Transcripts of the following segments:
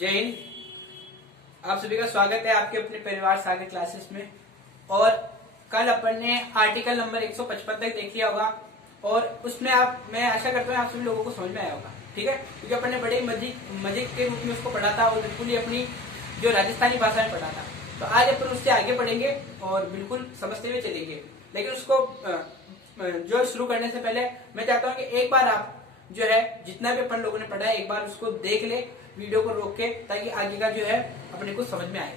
जय हिंद। आप सभी का स्वागत है आपके अपने परिवार सागर क्लासेस में। और कल अपन ने आर्टिकल नंबर 155 तक देख लिया होगा और उसमें मैं आशा करता हूँ आप सभी लोगों को समझ में आया होगा, ठीक है, क्योंकि अपन ने बड़े मजे के रूप में उसको पढ़ा था और बिल्कुल ही अपनी जो राजस्थानी भाषा में पढ़ा था। तो आज अपन उससे आगे पढ़ेंगे और बिल्कुल समझते हुए चलेंगे। लेकिन उसको जो शुरू करने से पहले मैं चाहता हूँ कि एक बार आप जो है जितना भी अपन लोगों ने पढ़ा है एक बार उसको देख ले, वीडियो को रोक के, ताकि आगे का जो है अपने को समझ में आए।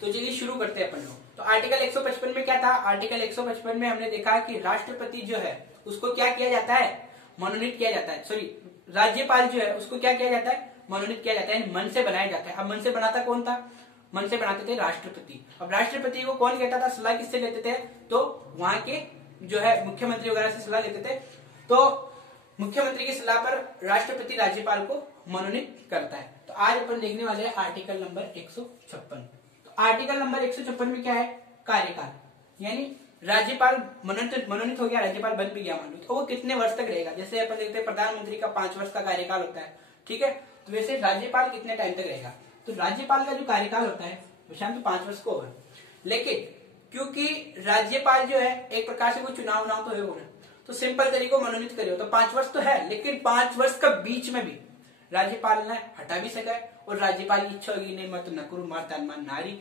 तो चलिए शुरू करते हैं अपन लोग। तो आर्टिकल 155 में क्या था? आर्टिकल 155 में हमने देखा कि राष्ट्रपति जो है उसको क्या किया जाता है? मनोनीत किया जाता है। सॉरी, राज्यपाल जो है उसको क्या किया जाता है? मनोनीत किया जाता है, मन से बनाया जाता है। अब मन से बनाता कौन था? मन से बनाते थे राष्ट्रपति। अब राष्ट्रपति को कौन कहता था? सलाह किससे लेते थे? तो वहां के जो है मुख्यमंत्री वगैरह से सलाह लेते थे। तो मुख्यमंत्री की सलाह पर राष्ट्रपति राज्यपाल को मनोनीत करता है। तो आज अपन देखने वाले हैं आर्टिकल नंबर 156। तो आर्टिकल नंबर 156 में क्या है? कार्यकाल, यानी राज्यपाल मनोनीत हो गया, राज्यपाल बन भी गया मान लो, तो वो कितने वर्ष तक रहेगा? जैसे अपन देखते हैं प्रधानमंत्री का 5 वर्ष का कार्यकाल होता है, ठीक है, तो वैसे राज्यपाल कितने टाइम तक रहेगा? तो राज्यपाल का जो कार्यकाल होता है वो शायद तो 5 वर्ष को होगा। लेकिन क्योंकि राज्यपाल जो है एक प्रकार से वो चुनाव तो है होगा, तो सिंपल तरीके को मनोनीत करिए तो 5 वर्ष तो है, लेकिन 5 वर्ष का बीच में भी राज्यपाल ने हटा भी सका है। और राज्यपाल की इच्छा होगी नहीं मैं तो न करूं, मार तन नारी,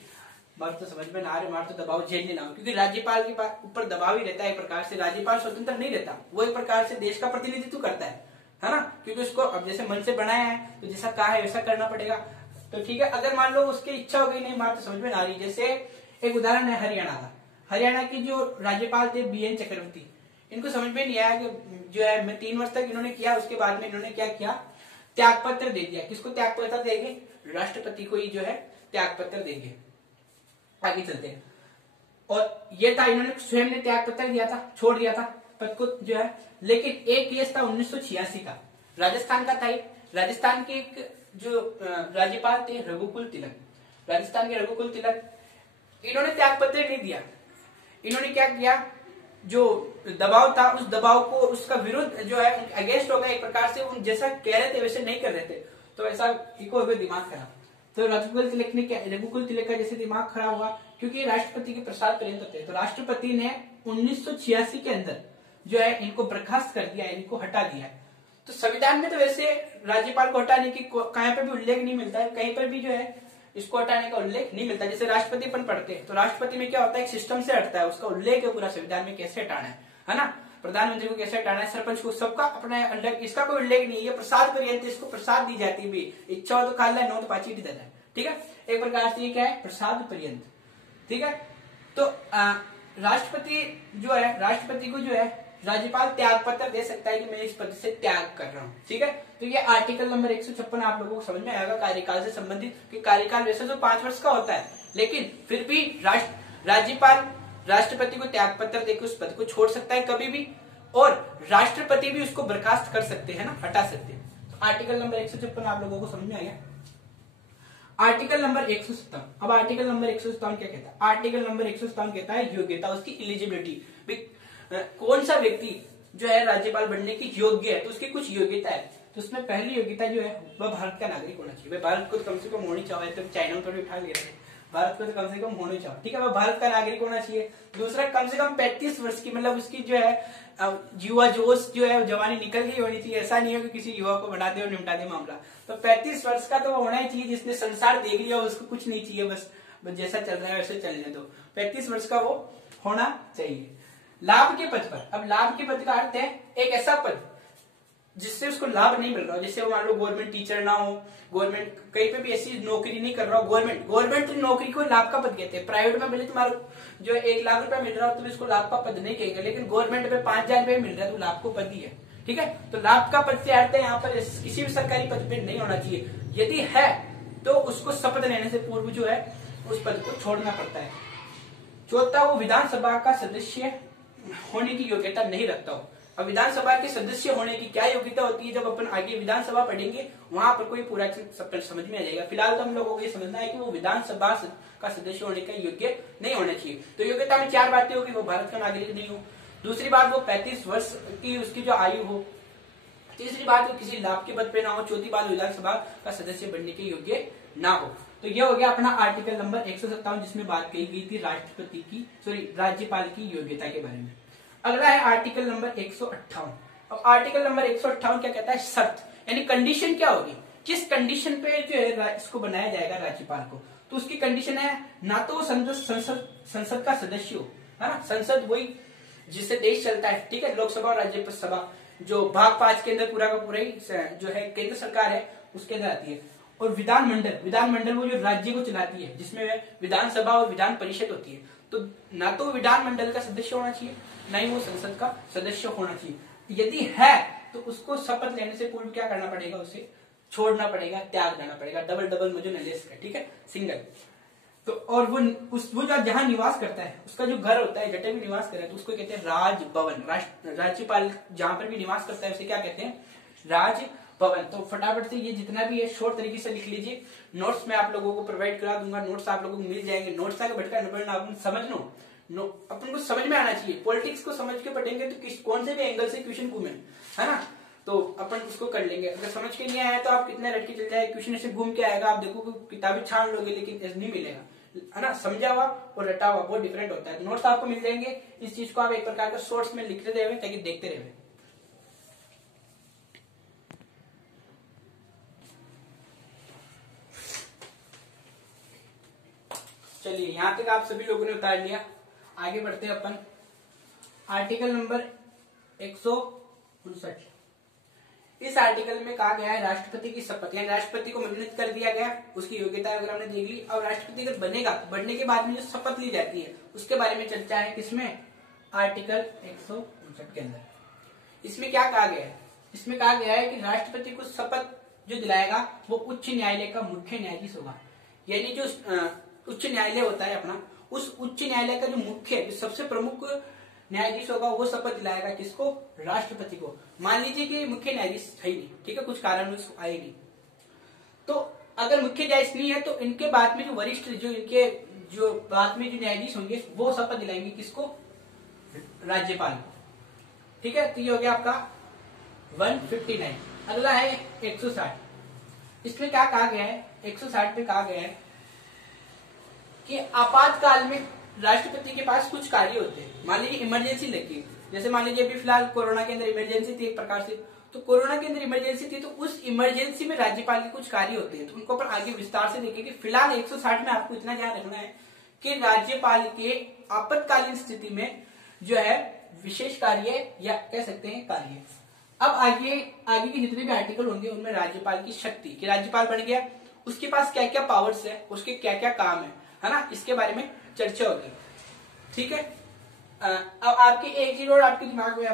मार तो समझ में ना आ रहे, मार तो दबाव झेलने ना हो, क्योंकि राज्यपाल के ऊपर दबाव ही रहता है। एक प्रकार से राज्यपाल स्वतंत्र नहीं रहता, वो एक प्रकार से देश का प्रतिनिधित्व करता है ना, क्योंकि उसको अब जैसे मन से बनाया है तो जैसा कहा है वैसा करना पड़ेगा। तो ठीक है, अगर मान लो उसकी इच्छा हो गई नहीं, मार तो समझ में ना आ रही, जैसे एक उदाहरण है हरियाणा का। हरियाणा की जो राज्यपाल थे BN चक्रवर्ती, इनको समझ में नहीं आया कि जो है मैं 3 वर्ष तक इन्होंने किया, उसके बाद में इन्होंने क्या किया? त्याग पत्र दे दिया। किसको त्याग पत्र देंगे? राष्ट्रपति को ही जो है त्याग पत्र देंगे। आगे चलते हैं। और ये था, इन्होंने स्वयं ने त्याग पत्र दिया था, छोड़ दिया था पद को जो है। लेकिन एक केस था 1986 का, राजस्थान का था। राजस्थान के एक जो राज्यपाल थे रघुकुल तिलक, राजस्थान के रघुकुल तिलक, इन्होंने त्याग पत्र नहीं दिया। इन्होंने क्या किया? जो दबाव था उस दबाव को, उसका विरुद्ध जो है अगेंस्ट हो गया, एक प्रकार से उन जैसा कह रहे थे वैसे नहीं कर रहे थे, तो ऐसा इको दिमाग खराब। तो रघुकुल तिलक का जैसे दिमाग खराब हुआ, क्योंकि राष्ट्रपति के प्रसाद पर्यंत होते हैं, तो राष्ट्रपति ने 1986 के अंदर जो है इनको बर्खास्त कर दिया, इनको हटा दिया। तो संविधान में तो वैसे राज्यपाल को हटाने की कहीं पर भी उल्लेख नहीं मिलता है, कहीं पर भी जो है इसको हटाने का उल्लेख नहीं मिलता। जैसे राष्ट्रपति अपन पढ़ते हैं तो राष्ट्रपति में क्या होता है? एक सिस्टम से हटता है, उसका उल्लेख है पूरा संविधान में कैसे हटाना है ना, प्रधानमंत्री को कैसे हटाना है, सरपंच को, सबका अपना अलग, इसका कोई उल्लेख नहीं है। प्रसाद पर्यंत इसको प्रसाद दी जाती है, भी इच्छा हो तो खा ले, नो तो पाची देता है, ठीक है। एक प्रकार से क्या है? प्रसाद पर्यंत, ठीक है। तो राष्ट्रपति जो है, राष्ट्रपति को जो है राज्यपाल त्याग पत्र दे सकता है कि मैं इस पद से त्याग कर रहा हूं, ठीक है। तो ये आर्टिकल नंबर 156 आप लोगों को समझ में आएगा कार्यकाल से संबंधित, कि कार्यकाल वैसे तो 5 वर्ष का होता है, लेकिन फिर भी राज्यपाल राष्ट्रपति को त्याग पत्र देकर उस पद को छोड़ सकता है कभी भी, और राष्ट्रपति भी उसको बर्खास्त कर सकते हैं ना, हटा सकते हैं। तो आर्टिकल नंबर 156 आप लोगों को समझ में आ गया। Article number 157। अब आर्टिकल नंबर 157 क्या कहता है? आर्टिकल नंबर 157 कहता है योग्यता, उसकी एलिजिबिलिटी, कौन सा व्यक्ति जो है राज्यपाल बनने की योग्य है, तो उसकी कुछ योग्यता है। तो उसमें पहली योग्यता जो है वह भारत का नागरिक होना चाहिए। वह भारत को कम से कम होनी चाहिए, तो चाइना में थोड़ी उठा ले रहे हैं, भारत को तो कम से कम होनी चाहिए, ठीक है, वह भारत का नागरिक होना चाहिए। दूसरा, कम से कम 35 वर्ष की, मतलब उसकी जो है युवा जोश जो है, जवानी निकल गई होनी चाहिए। ऐसा नहीं हो कि किसी युवा को बना दे और निपटा दे मामला। तो 35 वर्ष का तो होना ही चाहिए, जिसने संसार देख लिया, उसको कुछ नहीं चाहिए, बस जैसा चल रहा है वैसे चलने दो। 35 वर्ष का वो होना चाहिए। लाभ के पद पर, अब लाभ के पद का अर्थ है एक ऐसा पद जिससे उसको लाभ नहीं मिल रहा हो। जैसे मान लो गवर्नमेंट टीचर ना हो, गवर्नमेंट कहीं पे भी ऐसी नौकरी नहीं कर रहा हो, गवर्नमेंट नौकरी को लाभ का पद कहते हैं। प्राइवेट में भले तुम्हारा जो 1 लाख रुपया मिल रहा हो, तुम इसको लाभ का पद नहीं कहेंगे, लेकिन गवर्नमेंट में 5,000 रुपये मिल रहा है तो लाभ को पद ही है, ठीक है। तो लाभ का पद से अर्थ है यहाँ पर किसी भी सरकारी पद पे नहीं होना चाहिए। यदि है तो उसको शपथ लेने से पूर्व जो है उस पद को छोड़ना पड़ता है। चौथा, वो विधानसभा का सदस्य होने की योग्यता नहीं रखता हो। अब विधानसभा के सदस्य होने की क्या योग्यता होती है, जब अपन आगे विधानसभा पढ़ेंगे वहां पर कोई पूरा समझ में आ जाएगा। फिलहाल तो हम लोगों को ये समझना है कि वो विधानसभा का सदस्य होने का योग्य नहीं होना चाहिए। तो योग्यता में 4 बातें होगी, वो भारत का नागरिक नहीं हो, दूसरी बात वो 35 वर्ष की उसकी जो आयु हो, तीसरी बात, किसी लाभ के पद पे ना हो। चौथी बात, विधानसभा का सदस्य बनने के योग्य ना हो। तो ये हो गया अपना आर्टिकल नंबर 157, जिसमें बात कही गई थी राष्ट्रपति की राज्यपाल की योग्यता के बारे में। अगला है आर्टिकल नंबर 158। अब आर्टिकल नंबर 158 क्या कहता है? शर्त, यानी कंडीशन क्या होगी, किस कंडीशन पे जो है इसको बनाया जाएगा राज्यपाल को। तो उसकी कंडीशन है, ना तो वो संसद का सदस्य हो, है ना, संसद वही जिससे देश चलता है, ठीक है, लोकसभा और राज्यसभा, जो भाग 5 के अंदर पूरा का पूरा ही जो है केंद्र सरकार है उसके अंदर आती है। और विधानमंडल वो जो राज्य को चलाती है, जिसमें विधानसभा और विधान परिषद होती है। तो ना तो विधानमंडल का सदस्य होना चाहिए, ना ही वो संसद का सदस्य होना चाहिए। यदि है तो उसको शपथ लेने से पूर्व क्या करना पड़ेगा, उसे छोड़ना पड़ेगा, त्याग देना पड़ेगा। डबल मजो नलेस का, ठीक है, सिंगल। तो और वो जहां निवास करता है, उसका जो घर होता है, जटे भी निवास करे तो उसको कहते हैं राजभवन। राज्यपाल जहां पर भी निवास करता है उसे क्या कहते हैं? राजभवन। तो फटाफट से ये जितना भी है शॉर्ट तरीके से लिख लीजिए। नोट्स मैं आप लोगों को प्रोवाइड करा दूंगा, नोट्स आप लोगों को मिल जाएंगे। नोट्स आगे भटका न पड़ना, अपन समझ लो, अपन को समझ में आना चाहिए। पॉलिटिक्स को समझ के पढ़ेंगे तो कौन से भी एंगल से क्वेश्चन घूमे, है ना, तो अपन उसको कर लेंगे। अगर समझ के नहीं आया तो आप कितने रट के चल जाए, क्वेश्चन ऐसे घूम के आएगा, आप देखो किताबें छान लोगे लेकिन नहीं मिलेगा, है ना। समझा हुआ और रटा हुआ बहुत डिफरेंट होता है। तो नोट्स आपको मिल जाएंगे, इस चीज को आप एक प्रकार का शॉर्ट्स में लिखते रहे ताकि देखते रहे। चलिए यहां तक आप सभी लोगों ने उतार लिया। आगे बढ़ते हैं अपन आर्टिकल नंबर 159। इस आर्टिकल में कहा गया है राष्ट्रपति की शपथ, यानी राष्ट्रपति को मनोनीत कर दिया गया, उसकी योग्यता वगैरह हमने देख ली। अब राष्ट्रपति अगर बनेगा, बनने के बाद में जो शपथ ली जाती है उसके बारे में चर्चा है। किसमें? आर्टिकल 159 के अंदर। इसमें क्या कहा गया है? इसमें कहा गया है कि राष्ट्रपति को शपथ जो दिलाएगा वो उच्च न्यायालय का मुख्य न्यायाधीश होगा। यानी जो उच्च न्यायालय होता है अपना, उस उच्च न्यायालय का जो मुख्य सबसे प्रमुख न्यायाधीश होगा वो शपथ दिलाएगा किसको? राष्ट्रपति को। मान लीजिए कि मुख्य न्यायाधीश है ही नहीं, ठीक है, कुछ कारण आए नहीं, तो अगर मुख्य न्यायाधीश नहीं है तो इनके बाद में जो वरिष्ठ जो बाद में जो न्यायाधीश होंगे वो शपथ दिलाएंगे किसको? राज्यपाल को, ठीक है। तो ये हो गया आपका 159। अगला है 160। इसमें क्या कहा गया है? 160 में कहा गया है कि आपातकाल में राष्ट्रपति के पास कुछ कार्य होते हैं। मान लीजिए इमरजेंसी लगी, जैसे मान लीजिए अभी फिलहाल कोरोना के अंदर इमरजेंसी थी एक प्रकार से, तो कोरोना के अंदर इमरजेंसी थी, तो उस इमरजेंसी में राज्यपाल के कुछ कार्य होते हैं। तो उनको अपन आगे विस्तार से देखेंगे। फिलहाल 160 में आपको इतना ध्यान रखना है कि राज्यपाल के आपातकालीन स्थिति में जो है विशेष कार्य या कह सकते हैं कार्य। अब आगे के जितने भी आर्टिकल होंगे उनमें राज्यपाल की शक्ति, कि राज्यपाल बन गया उसके पास क्या क्या पावर्स है, उसके क्या क्या काम है ना, इसके बारे में चर्चा होगी, ठीक है। अब आपके एक चीज और आपके दिमाग में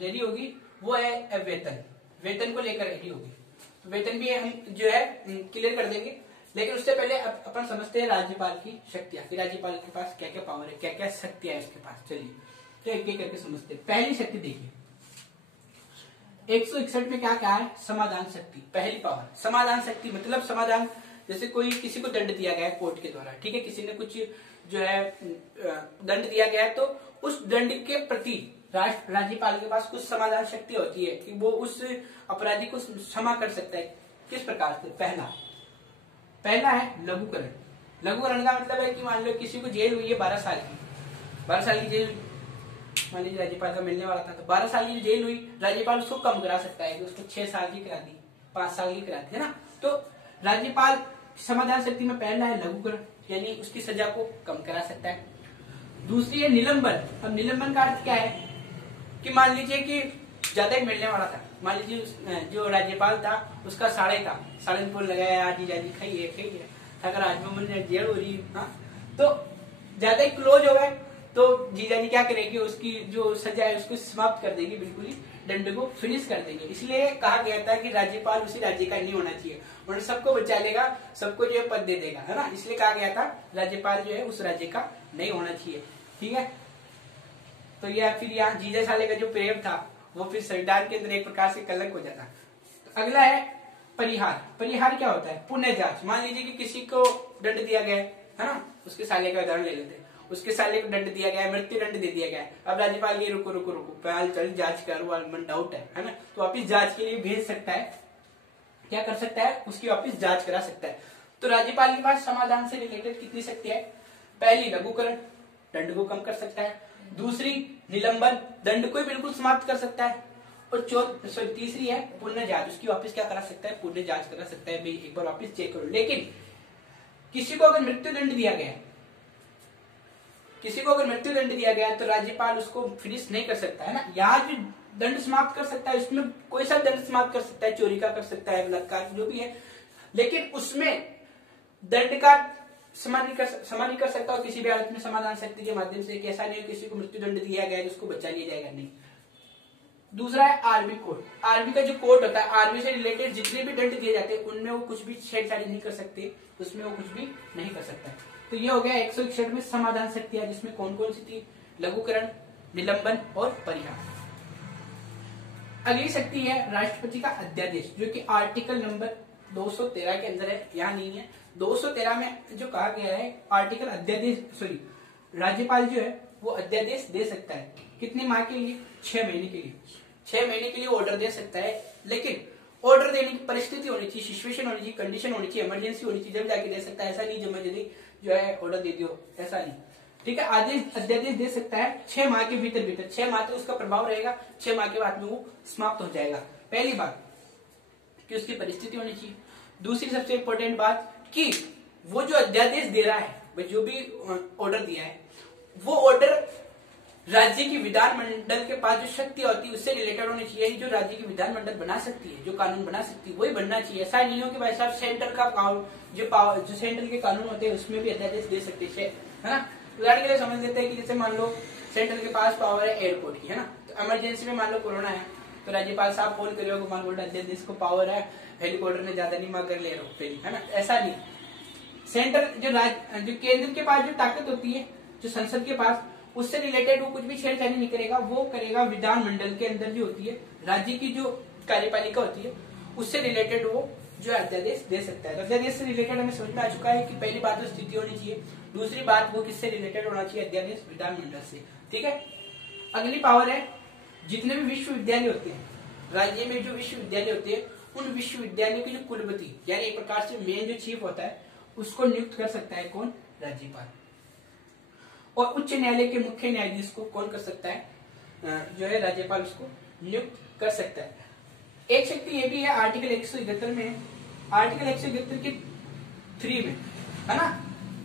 रेडी होगी, वो है वेतन को लेकर रेडी होगी। तो वेतन भी हम जो है क्लियर कर देंगे, लेकिन उससे पहले अपन समझते हैं राज्यपाल की शक्तियां, कि राज्यपाल के पास क्या क्या पावर है, क्या क्या शक्तियां है उसके पास। चलिए तो एक एक करके समझते हैं। पहली शक्ति देखिए 161 में क्या क्या है? समाधान शक्ति। पहली पावर समाधान शक्ति, मतलब समाधान, जैसे कोई किसी को दंड दिया गया है कोर्ट के द्वारा, ठीक है, किसी ने कुछ जो है दंड दिया गया है, तो उस दंड के प्रति राज्यपाल के पास कुछ समाधान शक्ति होती है कि वो उस अपराधी को क्षमा कर सकता है। किस प्रकार से? पहला है लघुकरण। लघुकरण का मतलब है कि मान लो किसी को जेल हुई है 12 साल की जेल, मान लीजिए राज्यपाल का मिलने वाला था, तो 12 साल की जेल हुई, राज्यपाल उसको कम करा सकता है, उसको 6 साल की करा दी, 5 साल की करा दी, है ना। तो राज्यपाल समाधान शक्ति में पहला है लघुकरण, यानी उसकी सजा को कम करा सकता है। दूसरी है निलंबन। अब निलंबन का अर्थ क्या है कि मान लीजिए कि ज्यादा ही मिलने वाला था, मान लीजिए जो राज्यपाल था उसका साढ़े पुल लगाया, आजी जाजी खाइए अगर राजभवन जेल हो रही, हाँ, तो ज्यादा ही क्लोज हो गए, तो जीजाजी क्या करेगी, उसकी जो सजा है उसको समाप्त कर देगी, बिल्कुल ही दंड को फिनिश कर देंगे। इसलिए कहा गया था कि राज्यपाल उसी राज्य का नहीं होना चाहिए, और सबको बचा लेगा, सबको जो है पद दे देगा, है ना। इसलिए कहा गया था राज्यपाल जो है उस राज्य का नहीं होना चाहिए, ठीक है। तो यह फिर यहाँ जीजा साले का जो प्रेम था वो फिर संविधान के अंदर एक प्रकार से कलंक हो जाता। तो अगला है परिहार क्या होता है? पुनः जांच। मान लीजिए कि किसी को दंड दिया गया है ना, उसके साले का उदाहरण ले लेते हैं, उसके साले को दंड दिया गया है, मृत्यु दंड दे दिया गया है। अब राज्यपाल ये रुको रुको रुको पहले चल जांच करो, मन डाउट है ना, तो वापिस जांच के लिए भेज सकता है, क्या कर सकता है, उसकी वापिस जांच करा सकता है। तो राज्यपाल के पास समाधान से रिलेटेड कितनी शक्ति है, पहली लघुकरण, दंड को कम कर सकता है, दूसरी निलंबन, दंड को बिल्कुल समाप्त कर सकता है, और तीसरी है पुनः जांच, उसकी वापस क्या करा सकता है, पुनः जांच करा सकता है, भाई एक बार वापस चेक करो। लेकिन किसी को अगर मृत्यु दंड दिया गया है, किसी को अगर मृत्यु दंड दिया गया तो राज्यपाल उसको फिनिश नहीं कर सकता है ना, यहाँ जो दंड समाप्त कर सकता है उसमें कोई सा दंड समाप्त कर सकता है, चोरी का कर सकता है, बलात्कार जो भी है, लेकिन उसमें दंड का समान नहीं कर सकता, और किसी भी हालत में समाधान शक्ति के माध्यम से ऐसा नहीं किसी को मृत्यु दंड दिया गया है उसको बचा लिया जाएगा, नहीं। दूसरा है आरबी कोड। आरबी का जो कोड होता है, आरबी से रिलेटेड जितने भी दंड दिए जाते हैं उनमें वो कुछ भी छेड़छाड़ी नहीं कर सकते, उसमें वो कुछ भी नहीं कर सकता। तो ये हो गया 161 में समाधान शक्तियां, जिसमें कौन कौन सी थी, लघुकरण, निलंबन और परिहार। अगली शक्ति है राष्ट्रपति का अध्यादेश, जो कि आर्टिकल नंबर 213 के अंदर है, यहाँ नहीं है। 213 में जो कहा गया है आर्टिकल अध्यादेश, सॉरी राज्यपाल जो है वो अध्यादेश दे सकता है, कितने माह के लिए, 6 महीने के लिए, 6 महीने के लिए ऑर्डर दे सकता है। लेकिन ऑर्डर देने की परिस्थिति होनी चाहिए, सिचुएशन होनी चाहिए, कंडीशन होनी चाहिए, इमरजेंसी होनी चाहिए, जब जाके दे सकता है, ऐसा नहीं जब जल्दी जो है ऑर्डर दे दियो, ऐसा नहीं, ठीक है। आदेश अध्यादेश दे सकता है 6 माह के भीतर, 6 माह तक उसका प्रभाव रहेगा, 6 माह के बाद में वो समाप्त हो जाएगा। पहली बात कि उसकी परिस्थिति होनी चाहिए। दूसरी सबसे इंपॉर्टेंट बात कि वो जो अध्यादेश दे रहा है, जो भी ऑर्डर दिया है, वो ऑर्डर राज्य की विधानमंडल के पास जो शक्ति होती है उससे रिलेटेड होनी चाहिए। जो राज्य की विधानमंडल बना सकती है, जो कानून बना सकती है, वही बनना चाहिए। ऐसा नहीं हो कि भाई साहब सेंटर का जो सेंटर के कानून होते हैं उसमें भी अध्यादेश दे सकते हैं, है ना। उदाहरण के लिए समझ लेते हैं कि जैसे मान लो सेंटर के पास पावर है एयरपोर्ट की, है ना, तो इमरजेंसी में मान लो कोरोना है, तो राज्यपाल साहब फोन करेगा, मान लो अध्यादेश को पावर है, हेलीकॉप्टर में ज्यादा नहीं मांग कर ले रहा हूँ, है ना, ऐसा नहीं। सेंटर जो केंद्र के पास जो ताकत होती है, जो संसद के पास, उससे रिलेटेड वो कुछ भी छेड़छाड़ी नहीं करेगा, वो करेगा विधानमंडल के अंदर जो होती है राज्य की जो कार्यपालिका होती है, उससे रिलेटेड वो जो अध्यादेश दे सकता है। तो अध्यादेश से रिलेटेड हमें समझ में आ चुका है कि पहली बात तो स्थिति होनी चाहिए, दूसरी बात वो किससे रिलेटेड होना चाहिए, अध्यादेश विधानमंडल से, ठीक है। अगली पावर है जितने भी विश्वविद्यालय होते हैं, राज्य में जो विश्वविद्यालय होते हैं, उन विश्वविद्यालयों की जो कुलपति यानी एक प्रकार से मेन जो चीफ होता है उसको नियुक्त कर सकता है कौन, राज्यपाल। और उच्च न्यायालय के मुख्य न्यायाधीश को कौन कर सकता है, जो है राज्यपाल उसको नियुक्त कर सकता है। एक शक्ति ये भी है आर्टिकल 171 में, आर्टिकल 171 की 3 में, है ना,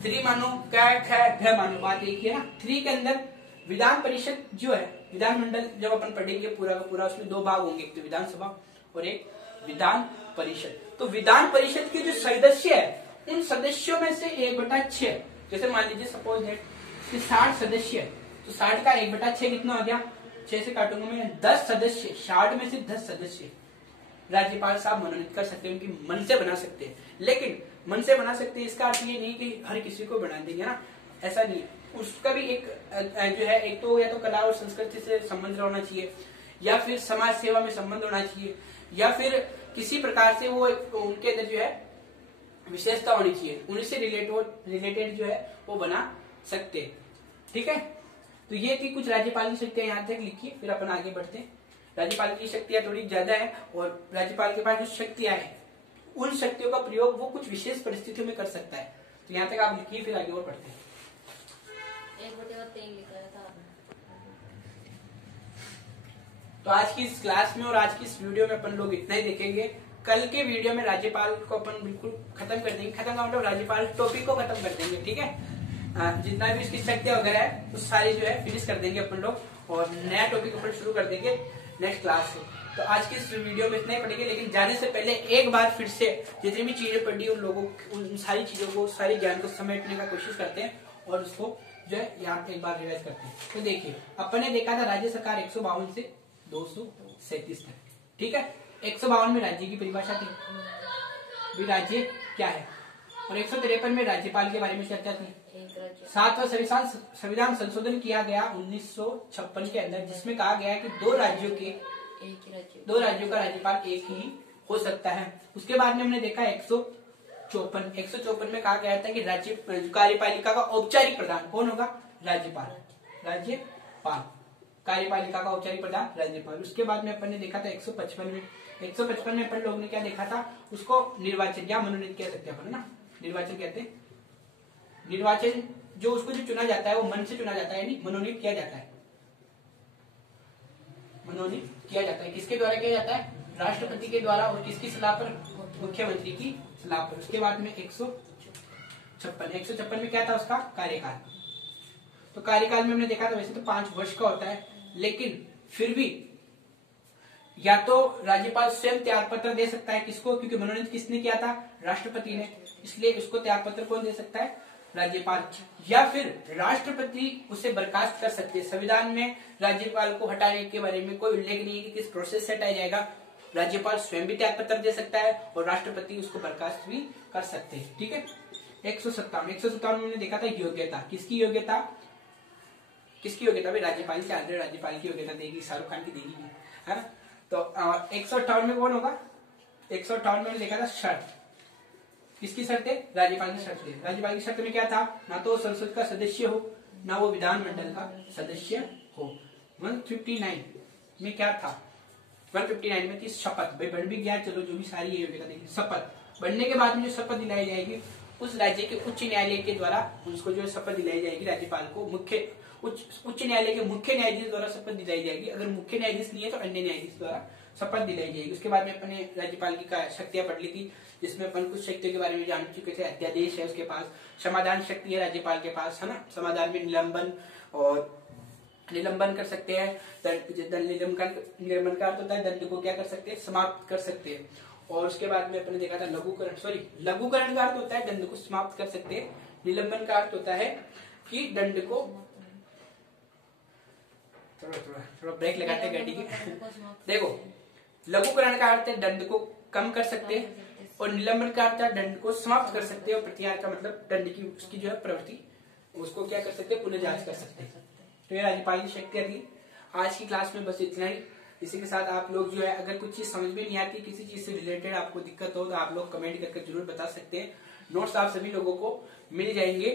3 मानो क्या मानो, बात एक ही है ना। 3 के अंदर विधान परिषद जो है, विधानमंडल जब अपन पढ़ेंगे पूरा का पूरा, उसमें 2 भाग होंगे, एक तो विधानसभा और एक विधान परिषद। तो विधान परिषद के जो सदस्य है, उन सदस्यों में से 1/6, जैसे मान लीजिए सपोज दैट 60 सदस्य है, तो 60 का 1/6 कितना हो गया, 6 से काटूंगा मैं, 10 सदस्य, 60 में से 10 सदस्य राज्यपाल साहब मनोनीत कर सकते हैं, उनकी मन से बना सकते हैं। लेकिन मन से बना सकते हैं इसका अर्थ ये नहीं कि हर किसी को बना देंगे ना, ऐसा नहीं। उसका भी एक जो है, एक तो या तो कला और संस्कृति से संबंध होना चाहिए, या फिर समाज सेवा में संबंध होना चाहिए, या फिर किसी प्रकार से वो उनके अंदर जो है विशेषता होनी चाहिए, उनसे रिलेटेड जो है वो बना सकते हैं, ठीक है। तो ये थी कुछ राज्यपाल की शक्तियां, यहाँ तक लिखिए, फिर अपन आगे बढ़ते हैं। राज्यपाल की शक्तियां थोड़ी ज्यादा है, और राज्यपाल के पास जो शक्तियां हैं उन शक्तियों का प्रयोग वो कुछ विशेष परिस्थितियों में कर सकता है। तो यहाँ तक आप लिखिए, फिर आगे और पढ़ते हैं। तो आज की इस क्लास में और आज की इस वीडियो में अपन लोग इतना ही देखेंगे। कल के वीडियो में राज्यपाल को अपन बिल्कुल खत्म कर देंगे, खत्म का मतलब राज्यपाल टॉपिक को खत्म कर देंगे, ठीक है। जितना भी इसकी शक्तियां वगैरह है वो सारी जो है फिनिश कर देंगे अपन लोग, और नया टॉपिक अपन शुरू कर देंगे नेक्स्ट क्लास से। तो आज की इस वीडियो में इतना ही पढ़ेंगे, लेकिन जाने से पहले एक बार फिर से जितनी भी चीजें पढ़ी उन सारी चीजों को, सारी ज्ञान को समेटने का कोशिश करते हैं, और उसको जो है यहाँ एक बार रिवाइज करते हैं। तो देखिए, अपन ने देखा था राज्य सरकार 152 से 237 तक, ठीक है। 152 में राज्य की परिभाषा थी, भी राज्य क्या है, और 153 में राज्यपाल के बारे में चर्चा थी। 7वां संविधान संशोधन किया गया 1956 के अंदर, जिसमें कहा गया कि 2 राज्यों का राज्यपाल एक ही हो सकता है। उसके बाद में हमने देखा 154 में कहा गया था कि राज्य कार्यपालिका का औपचारिक प्रधान कौन होगा, राज्यपाल, राज्यपाल, कार्यपालिका का औपचारिक प्रधान राज्यपाल। उसके बाद में अपन ने देखा था 155 में, 155 में अपन लोगों ने क्या देखा था, उसको निर्वाचन या मनोनीत कह सकते हैं अपन ना, निर्वाचन कहते हैं। निर्वाचन जो उसको जो चुना जाता है वो मन से चुना जाता है, यानी मनोनीत किया जाता है, मनोनीत किया जाता है। किसके द्वारा किया जाता है, राष्ट्रपति के द्वारा, और किसकी सलाह पर, मुख्यमंत्री की सलाह पर। उसके बाद में 156 में क्या था उसका कार्यकाल। तो कार्यकाल में हमने देखा था वैसे तो 5 वर्ष का होता है, लेकिन फिर भी या तो राज्यपाल स्वयं त्याग पत्र दे सकता है, किसको, क्योंकि मनोनीत किसने किया था, राष्ट्रपति ने, इसलिए उसको त्याग पत्र कौन दे सकता है, राज्यपाल। या फिर राष्ट्रपति उसे बर्खास्त कर सकते हैं। संविधान में राज्यपाल को हटाने के बारे में कोई उल्लेख नहीं है कि किस प्रोसेस से हटाया जाएगा। राज्यपाल स्वयं भी त्याग पत्र दे सकता है और राष्ट्रपति उसको बर्खास्त भी कर सकते हैं। ठीक है। 157 में देखा था योग्यता, किसकी योग्यता, किसकी योग्यता भाई, राज्यपाल से आगे राज्यपाल की योग्यता देगी, शाहरुख खान की देगी, है ना। तो 158 में कौन होगा, 158 में देखा था शर्त, किसकी शर्त है, राज्यपाल की शर्त है। राज्यपाल की शर्त में क्या था, ना तो संसद का सदस्य हो, ना वो विधानमंडल का सदस्य हो। 159 में क्या था, 159 में थी शपथ, भाई बढ़ भी गया, चलो जो भी सारी योग्यता देखी, शपथ बढ़ने के बाद में जो शपथ दिलाई जाएगी उस राज्य के उच्च न्यायालय के द्वारा उसको जो शपथ दिलाई जाएगी राज्यपाल को, उच्च न्यायालय के मुख्य न्यायाधीश द्वारा शपथ दिलाई जाएगी। अगर मुख्य न्यायाधीश नहीं है तो अन्य न्यायाधीश द्वारा शपथ दिलाई जाएगी। उसके बाद में अपने राज्यपाल की शक्तियां पढ़ ली थी, जिसमें अपन कुछ शक्तियों के बारे में जान चुके थे। अध्यादेश है उसके पास, समाधान शक्ति है राज्यपाल के पास, है ना, समाधान में निलंबन और निलंबन कर सकते हैं, निलंबन का अर्थ होता है दंड को क्या कर सकते हैं, समाप्त कर सकते हैं। और उसके बाद में अपने देखा था लघुकरण का अर्थ होता है दंड को समाप्त कर सकते हैं। निलंबन का अर्थ होता है कि दंड को, थोड़ा ब्रेक लगाते हैं गाड़ी की। देखो, लघुकरण का अर्थ है दंड को कम कर सकते हैं, और निलंबन का अर्थ है दंड को समाप्त कर सकते हैं, और प्रत्याहार का मतलब दंड की उसकी जो है प्रवृत्ति उसको क्या कर सकते हैं, पुनः जांच कर सकते हैं। तो ये राज्यपाल की शक्तियां थी। आज की क्लास में बस इतना ही। इसी के साथ आप लोग जो है अगर कुछ चीज समझ में नहीं आती, किसी चीज से रिलेटेड आपको दिक्कत हो तो आप लोग कमेंट करके जरूर बता सकते हैं। नोट्स आप सभी लोगों को मिल जाएंगे,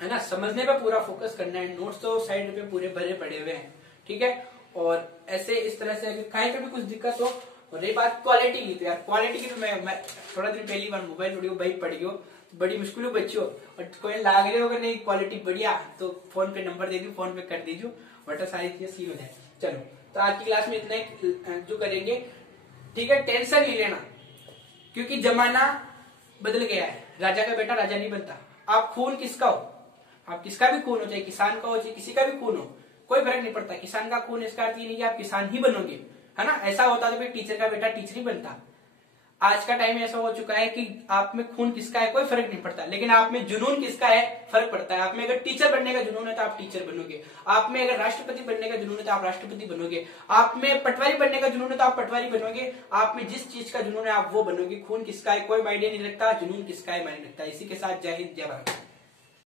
है ना। समझने पे पूरा फोकस करना है, नोट्स तो साइड पे पूरे भरे पड़े हुए हैं, ठीक है। और ऐसे इस तरह से अगर कहीं पे भी कुछ दिक्कत हो, और रही बात क्वालिटी की, तो यार क्वालिटी की तो मैं थोड़ा दिन पहली बार मोबाइल वीडियो भाई पढ़ी हो, बड़ी मुश्किल बच्ची हो, और कोई लाग रहे होगा नहीं क्वालिटी बढ़िया, तो फोन पे नंबर दे दी, फोन पे कर दीजिए, बटा सारी चीजें सी हो जाए। चलो, तो आज की क्लास में इतना ही जो करेंगे, ठीक है। टेंशन नहीं लेना, क्योंकि जमाना बदल गया है। राजा का बेटा राजा नहीं बनता। आप खून किसका हो, आप किसका भी खून हो, चाहे किसान का हो चाहे किसी का भी खून हो, कोई फर्क नहीं पड़ता। किसान का खून इसका अर्थ ये नहीं कि आप किसान ही बनोगे, है ना। ऐसा होता तो फिर टीचर का बेटा टीचर ही बनता। आज का टाइम ऐसा हो चुका है कि आप में खून किसका है कोई फर्क नहीं पड़ता, लेकिन आप में जुनून किसका है फर्क पड़ता है। आप में अगर टीचर बनने का जुनून है तो आप टीचर बनोगे, आप में अगर राष्ट्रपति बनने का जुनून है तो आप राष्ट्रपति बनोगे, आप में पटवारी बनने का जुनून है तो आप पटवारी बनोगे, आप में जिस चीज का जुनून है आप वो बनोगे। खून किसका है कोई मायने नहीं रखता, जुनून किसका है मायने रखता है। इसी के साथ जय हिंद जय भारत।